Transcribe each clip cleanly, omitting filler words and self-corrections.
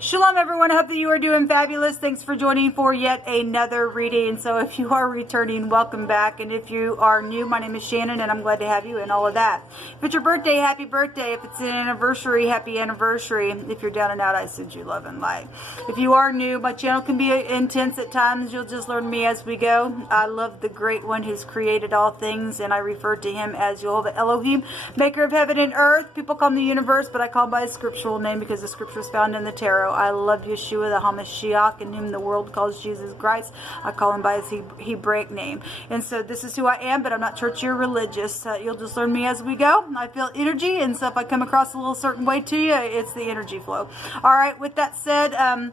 Shalom everyone, I hope that you are doing fabulous. Thanks for joining for yet another reading. So if you are returning, welcome back. And if you are new, my name is Shannon and I'm glad to have you and all of that. If it's your birthday, happy birthday. If it's an anniversary, happy anniversary. If you're down and out, I send you love and light. If you are new, my channel can be intense at times. You'll just learn me as we go. I love the great one who's created all things, and I refer to him as Jehovah Elohim, maker of heaven and earth. People call him the universe, but I call him by his scriptural name because the scripture is found in the tarot. I love Yeshua, the HaMashiach, in whom the world calls Jesus Christ. I call him by his Hebraic name. And so this is who I am, but I'm not churchy or religious. You'll just learn me as we go. I feel energy, and so if I come across a little certain way to you, it's the energy flow. All right, with that said, I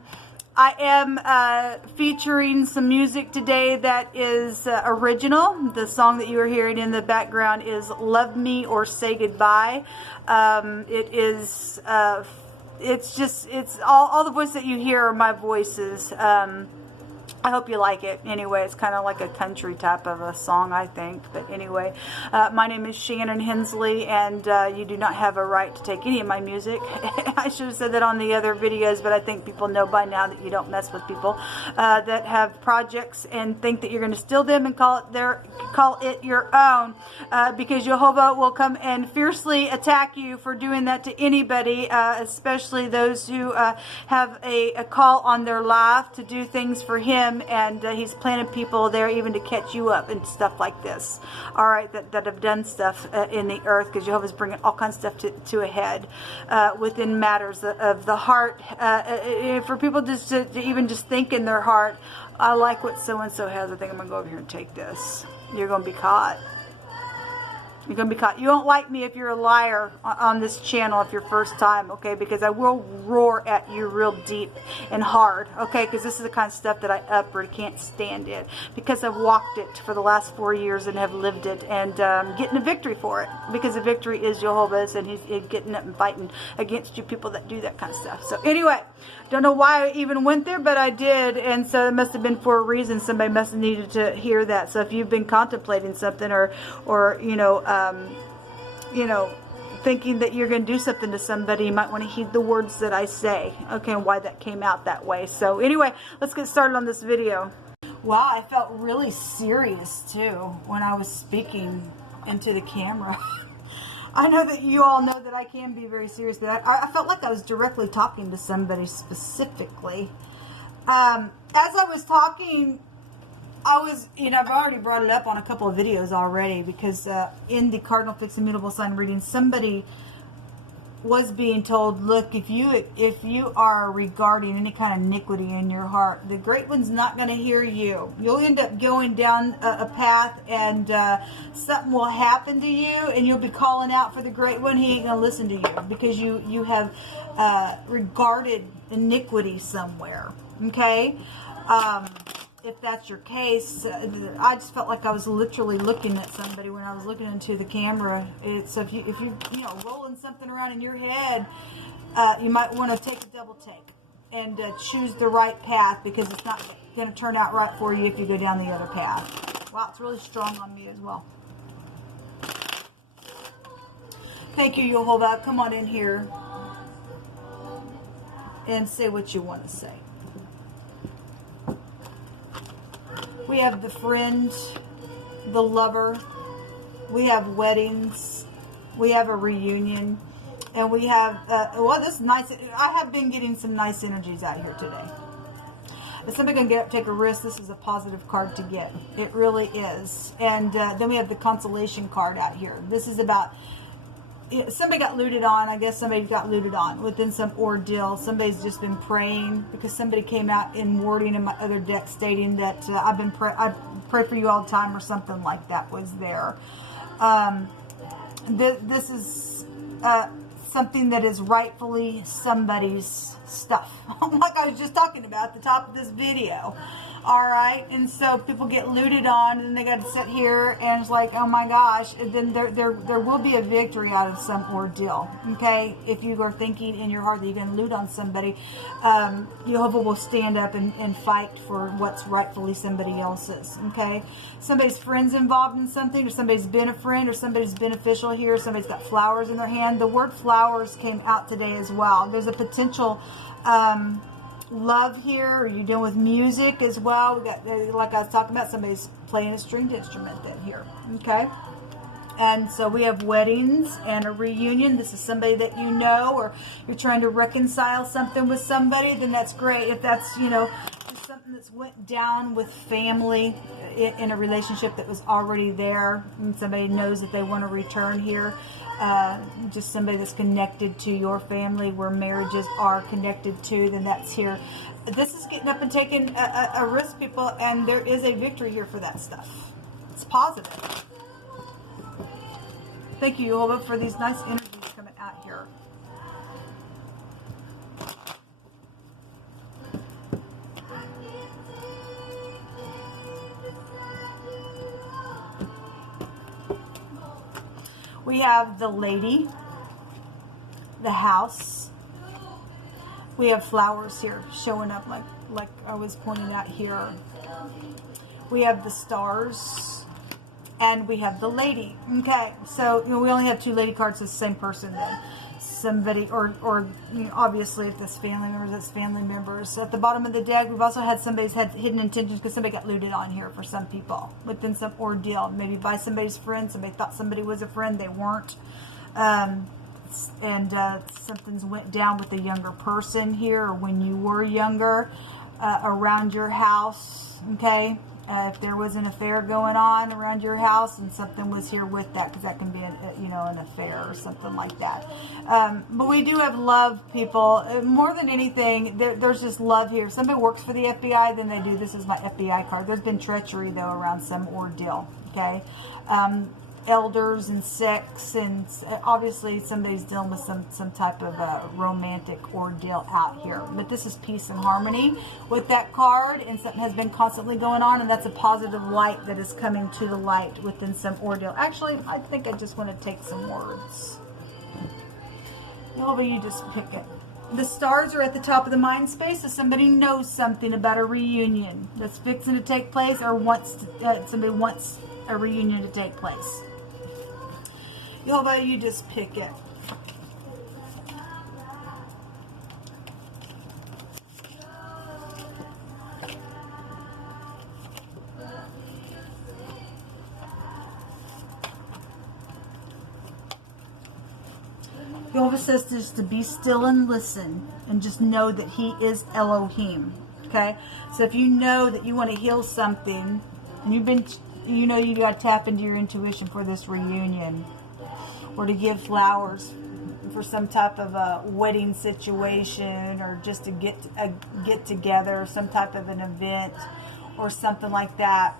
am featuring some music today that is original. The song that you are hearing in the background is Love Me or Say Goodbye. It is... it's all the voices that you hear are my voices. I hope you like it. Anyway, it's kind of like a country type of a song, I think. But anyway, my name is Shannon Hensley, and you do not have a right to take any of my music. I should have said that on the other videos, but I think people know by now that you don't mess with people that have projects and think that you're going to steal them and call it your own, because Jehovah will come and fiercely attack you for doing that to anybody, especially those who have a call on their life to do things for him. And he's planted people there even to catch you up and stuff like this. All right, that have done stuff in the earth, because Jehovah's bringing all kinds of stuff to a head within matters of the heart. For people just to even just think in their heart, I like what so-and-so has. I think I'm going to go over here and take this. You're going to be caught. You're going to be caught. You won't like me if you're a liar on this channel if you're first time, okay? Because I will roar at you real deep and hard, okay? Because this is the kind of stuff that I uproot, can't stand it. Because I've walked it for the last 4 years and have lived it, and getting a victory for it. Because the victory is Jehovah's, and he's getting up and fighting against you people that do that kind of stuff. So anyway, don't know why I even went there, but I did, and so it must have been for a reason. Somebody must have needed to hear that. So if you've been contemplating something, or you know, thinking that you're going to do something to somebody, you might want to heed the words that I say, okay, and why that came out that way. So anyway, let's get started on this video. Wow, I felt really serious too when I was speaking into the camera. I know that you all know that I can be very serious, but I felt like I was directly talking to somebody specifically. As I was talking, I've already brought it up on a couple of videos already, because in the Cardinal-FIXED-MUTABLE sign reading, somebody was being told, look, if you are regarding any kind of iniquity in your heart, the Great One's not going to hear you. You'll end up going down a path, and something will happen to you, and you'll be calling out for the Great One. He ain't going to listen to you because you have regarded iniquity somewhere, okay? If that's your case, I just felt like I was literally looking at somebody when I was looking into the camera. So if you rolling something around in your head, you might want to take a double take and choose the right path, because it's not going to turn out right for you if you go down the other path. Wow, it's really strong on me as well. Thank you, Jehovah. Come on in here and say what you want to say. We have the friend, the lover, we have weddings, we have a reunion, and we have, well, this is nice. I have been getting some nice energies out here today. If somebody can get up, take a risk, this is a positive card to get. It really is. And then we have the consolation card out here. This is about, somebody got looted on. I guess somebody got looted on within some ordeal. Somebody's just been praying, because somebody came out in wording in my other deck stating that I pray for you all the time, or something like that was there. This is something that is rightfully somebody's stuff, like I was just talking about at the top of this video. All right, and so people get looted on, and they got to sit here, and it's like, oh my gosh. And then there will be a victory out of some ordeal. Okay, if you are thinking in your heart that you're going to loot on somebody, Jehovah will stand up and fight for what's rightfully somebody else's. Okay, somebody's friend's involved in something, or somebody's been a friend, or somebody's beneficial here. Somebody's got flowers in their hand. The word flowers came out today as well. There's a potential Love here. Are you dealing with music as well? We got, like I was talking about, somebody's playing a stringed instrument then here. Okay. And so we have weddings and a reunion. This is somebody that you know, or you're trying to reconcile something with somebody, then that's great. If that's, you know, just something that's went down with family in a relationship that was already there, and somebody knows that they want to return here. Just somebody that's connected to your family, where marriages are connected to, then that's here. This is getting up and taking a risk, people, and there is a victory here for that stuff. It's positive. Thank you, Jehovah, for these nice energies coming out here. We have the lady, the house. We have flowers here showing up like I was pointing out here. We have the stars. And we have the lady. Okay, so you know, we only have 2 lady cards. It's the same person then. Somebody, or you know, obviously if this family members, it's family members. At the bottom of the deck, we've also had somebody's had hidden intentions because somebody got looted on here for some people within some ordeal. Maybe by somebody's friend. Somebody thought somebody was a friend. They weren't. Something's went down with a younger person here, or when you were younger, around your house. Okay. If there was an affair going on around your house, and something was here with that, because that can be an affair or something like that. But we do have love, people. More than anything, there's just love here. If somebody works for the FBI, then they do. This is my FBI card. There's been treachery, though, around some ordeal. Okay. Elders and sex, and obviously somebody's dealing with some type of romantic ordeal out here. But this is peace and harmony with that card, and something has been constantly going on, and that's a positive light that is coming to the light within some ordeal. Actually, I think I just want to take some words. Nobody, you just pick it. The stars are at the top of the mind space, so somebody knows something about a reunion that's fixing to take place, or somebody wants a reunion to take place. Jehovah, you just pick it. Jehovah says just to be still and listen, and just know that He is Elohim. Okay? So if you know that you want to heal something, and you got to tap into your intuition for this reunion, or to give flowers for some type of a wedding situation, or just to get together, some type of an event or something like that.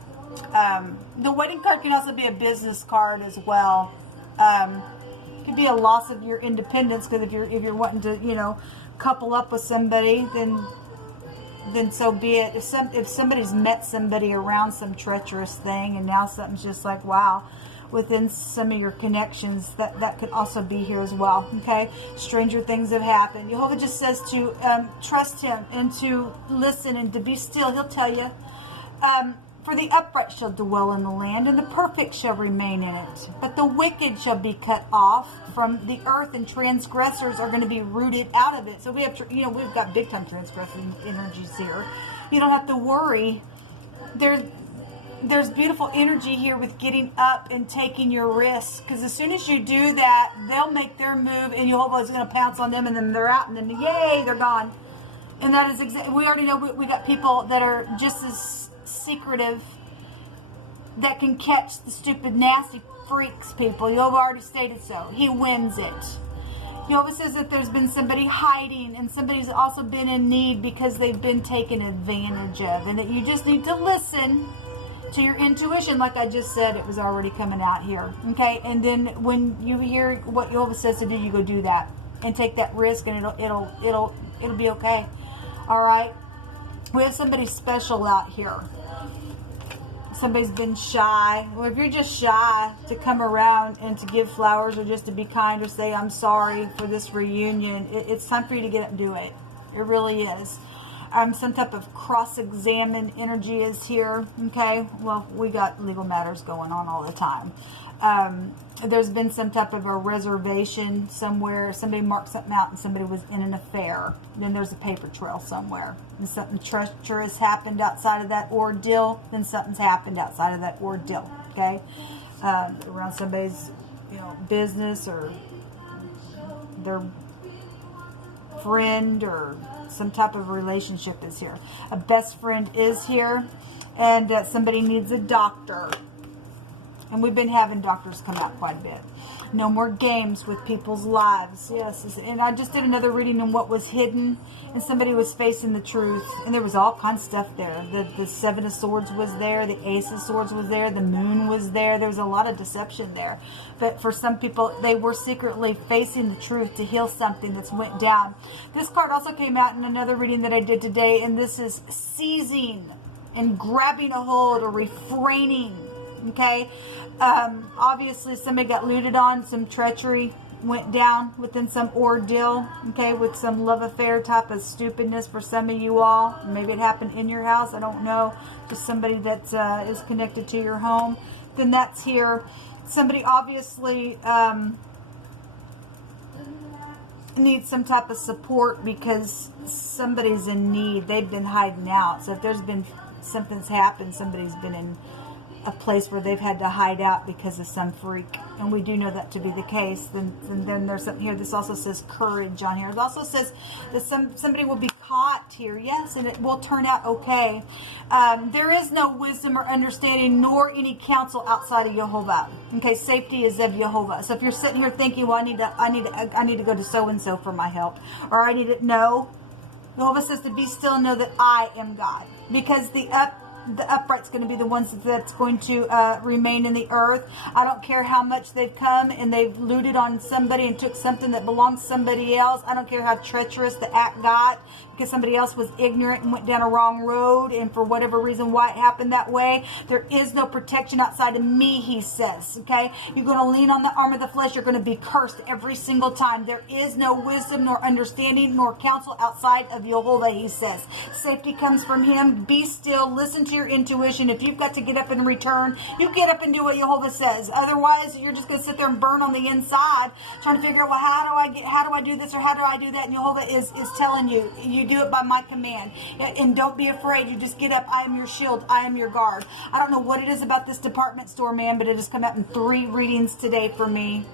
The wedding card can also be a business card as well. It could be a loss of your independence, because if you're wanting to couple up with somebody, then so be it. If somebody's met somebody around some treacherous thing, and now something's just like, wow, within some of your connections, that could also be here as well. Okay, stranger things have happened. Jehovah just says to trust Him, and to listen, and to be still. He'll tell you. For the upright shall dwell in the land, and the perfect shall remain in it. But the wicked shall be cut off from the earth, and transgressors are going to be rooted out of it. So we have, we've got big time transgressing energies here. You don't have to worry. There's beautiful energy here with getting up and taking your risks, because as soon as you do that, they'll make their move, and Jehovah is going to pounce on them, and then they're out, and then yay, they're gone. And that is we already know we got people that are just as secretive, that can catch the stupid, nasty freaks, people. Jehovah already stated so. He wins it. Jehovah says that there's been somebody hiding, and somebody's also been in need because they've been taken advantage of, and that you just need to listen to your intuition. Like I just said, it was already coming out here. Okay, and then when you hear what Jehovah says to do, you go do that and take that risk, and it'll be okay. All right. We have somebody special out here. Somebody's been shy. Well, if you're just shy to come around and to give flowers, or just to be kind, or say I'm sorry for this reunion, it's time for you to get up and do it. It really is. Some type of cross-examine energy is here. Okay, well, we got legal matters going on all the time. There's been some type of a reservation somewhere. Somebody marked something out and somebody was in an affair. Then there's a paper trail somewhere. And something treacherous happened outside of that ordeal. Then something's happened outside of that ordeal. Okay? Around somebody's, business or their friend or some type of relationship is here. A best friend is here. And somebody needs a doctor. And we've been having doctors come out quite a bit. No more games with people's lives. Yes. And I just did another reading on what was hidden. And somebody was facing the truth. And there was all kinds of stuff there. The Seven of Swords was there. The Ace of Swords was there. The Moon was there. There was a lot of deception there. But for some people, they were secretly facing the truth to heal something that's went down. This card also came out in another reading that I did today. And this is seizing and grabbing a hold or refraining. Okay, obviously somebody got looted on, some treachery went down within some ordeal, okay, with some love affair type of stupidness for some of you all. Maybe it happened in your house, I don't know, just somebody that is connected to your home. Then that's here. Somebody obviously needs some type of support because somebody's in need. They've been hiding out. So if there's been something's happened, somebody's been in a place where they've had to hide out because of some freak, and we do know that to be the case. Then there's something here. This also says courage on here. It also says that somebody will be caught here, yes, and it will turn out okay. There is no wisdom or understanding nor any counsel outside of Jehovah. Okay, safety is of Jehovah. So if you're sitting here thinking, well, I need to go to so and so for my help, or I need to know, Jehovah says to be still and know that I am God, because the upright's going to be the ones that's going to remain in the earth. I don't care how much they've come and they've looted on somebody and took something that belongs to somebody else. I don't care how treacherous the act got because somebody else was ignorant and went down a wrong road, and for whatever reason why it happened that way. There is no protection outside of me, he says. Okay, you're going to lean on the arm of the flesh. You're going to be cursed every single time. There is no wisdom nor understanding nor counsel outside of Jehovah, he says. Safety comes from him. Be still. Listen to your intuition. If you've got to get up and return, you get up and do what Jehovah says. Otherwise, you're just going to sit there and burn on the inside, trying to figure out, well, how do I do this or how do I do that? And Jehovah is telling you, you do it by my command. And don't be afraid. You just get up. I am your shield. I am your guard. I don't know what it is about this department store, man, but it has come out in 3 readings today for me.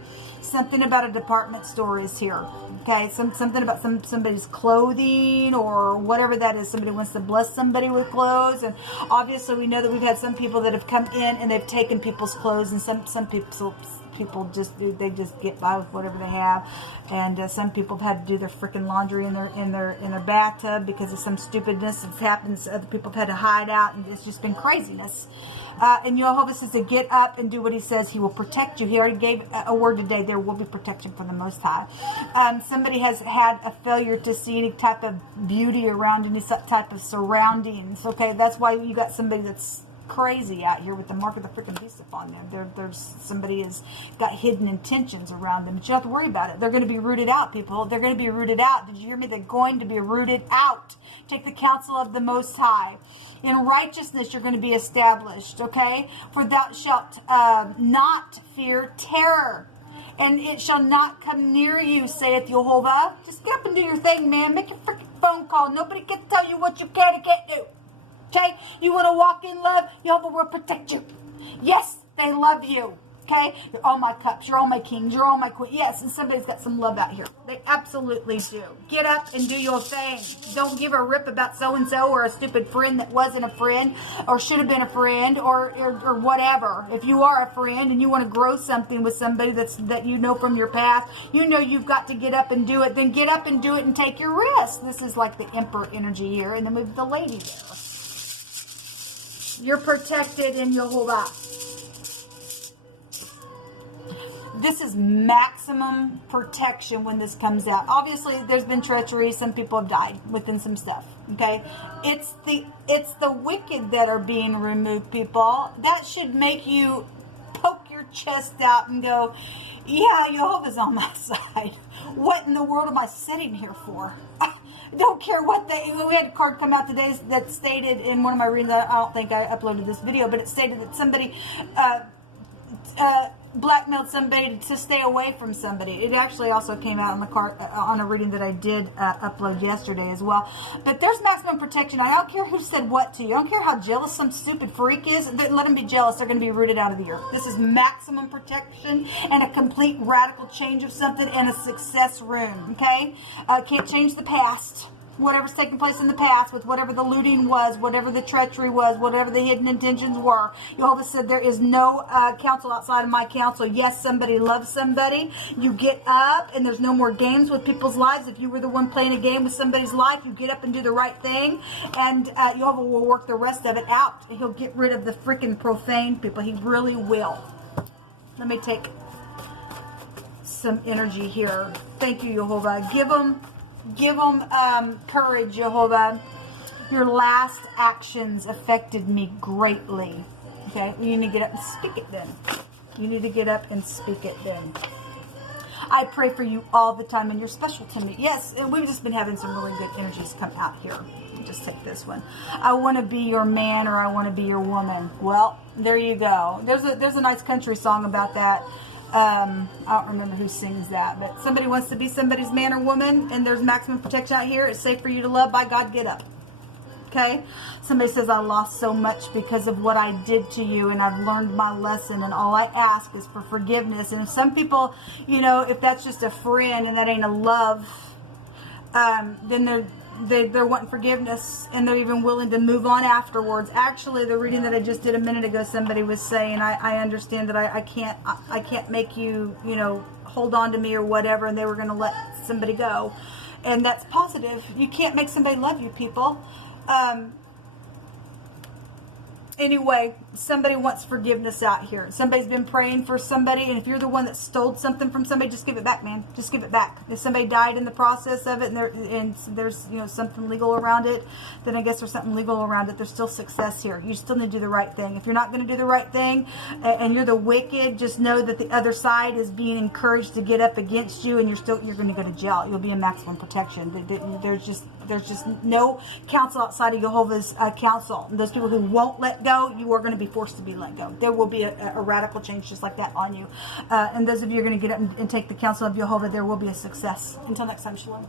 Something about a department store is here. Okay, something about somebody's clothing or whatever that is. Somebody wants to bless somebody with clothes, and obviously we know that we've had some people that have come in and they've taken people's clothes, and some people just get by with whatever they have, and some people have had to do their freaking laundry in their bathtub because of some stupidness that's happened. So other people have had to hide out, and it's just been craziness. And Jehovah says to get up and do what he says. He will protect you. He already gave a word today. There will be protection from the Most High. Somebody has had a failure to see any type of beauty around any type of surroundings. Okay, that's why you got somebody that's crazy out here with the mark of the freaking beast upon them. There's somebody has got hidden intentions around them. But you don't have to worry about it. They're going to be rooted out, people. They're going to be rooted out. Did you hear me? They're going to be rooted out. Take the counsel of the Most High. In righteousness you're going to be established, okay? For thou shalt not fear terror, and it shall not come near you, saith Jehovah. Just get up and do your thing, man. Make your freaking phone call. Nobody can tell you what you can and can't do, okay? You want to walk in love, Jehovah will protect you. Yes, they love you. Okay, you're all my cups, you're all my kings, you're all my queens. Yes, and somebody's got some love out here. They absolutely do. Get up and do your thing. Don't give a rip about so-and-so or a stupid friend that wasn't a friend or should have been a friend or whatever. If you are a friend and you want to grow something with somebody that you know from your past, you know you've got to get up and do it. Then get up and do it and take your risk. This is like the Emperor energy here, and then we have the lady there. You're protected in Jehovah. This is maximum protection when this comes out. Obviously, there's been treachery. Some people have died within some stuff. Okay, it's the wicked that are being removed, people. That should make you poke your chest out and go, yeah, Jehovah's on my side. What in the world am I sitting here for? Don't care what we had a card come out today that stated in one of my readings. I don't think I uploaded this video, but it stated that somebody blackmailed somebody to stay away from somebody. It actually also came out on the card on a reading that I did upload yesterday as well. But there's maximum protection. I don't care who said what to you. I don't care how jealous some stupid freak is. Let them be jealous. They're going to be rooted out of the earth. This is maximum protection and a complete radical change of something and a success room. Okay? Can't change the past. Whatever's taking place in the past, with whatever the looting was, whatever the treachery was, whatever the hidden intentions were. Jehovah said there is no counsel outside of my counsel. Yes, somebody loves somebody. You get up and there's no more games with people's lives. If you were the one playing a game with somebody's life, you get up and do the right thing. And Jehovah will work the rest of it out. He'll get rid of the freaking profane people. He really will. Let me take some energy here. Thank you, Jehovah. Give them courage, Jehovah. Your last actions affected me greatly. Okay, you need to get up and speak it then. You need to get up and speak it then. I pray for you all the time, and you're special to me. Yes, and we've just been having some really good energies come out here. Just take this one. I want to be your man, or I want to be your woman. Well, there you go. There's a nice country song about that. I don't remember who sings that, but somebody wants to be somebody's man or woman, and there's maximum protection out here. It's safe for you to love. By God, get up. Okay? Somebody says, I lost so much because of what I did to you, and I've learned my lesson, and all I ask is for forgiveness. And if some people, you know, if that's just a friend and that ain't a love, then they're wanting forgiveness, and they're even willing to move on afterwards. Actually, the reading that I just did a minute ago, somebody was saying, I understand that I can't make you, you know, hold on to me or whatever, and they were going to let somebody go. And that's positive. You can't make somebody love you, people. Anyway, somebody wants forgiveness out here. Somebody's been praying for somebody, and if you're the one that stole something from somebody, just give it back, man. Just give it back. If somebody died in the process of it, and there's you know something legal around it, then I guess there's something legal around it. There's still success here. You still need to do the right thing. If you're not going to do the right thing, and you're the wicked, just know that the other side is being encouraged to get up against you, and you're going to go to jail. You'll be in maximum protection. There's just no counsel outside of Jehovah's counsel. And those people who won't let go, you are going to be forced to be let go. There will be a radical change just like that on you. And those of you who are going to get up and take the counsel of Jehovah, there will be a success. Until next time, shalom.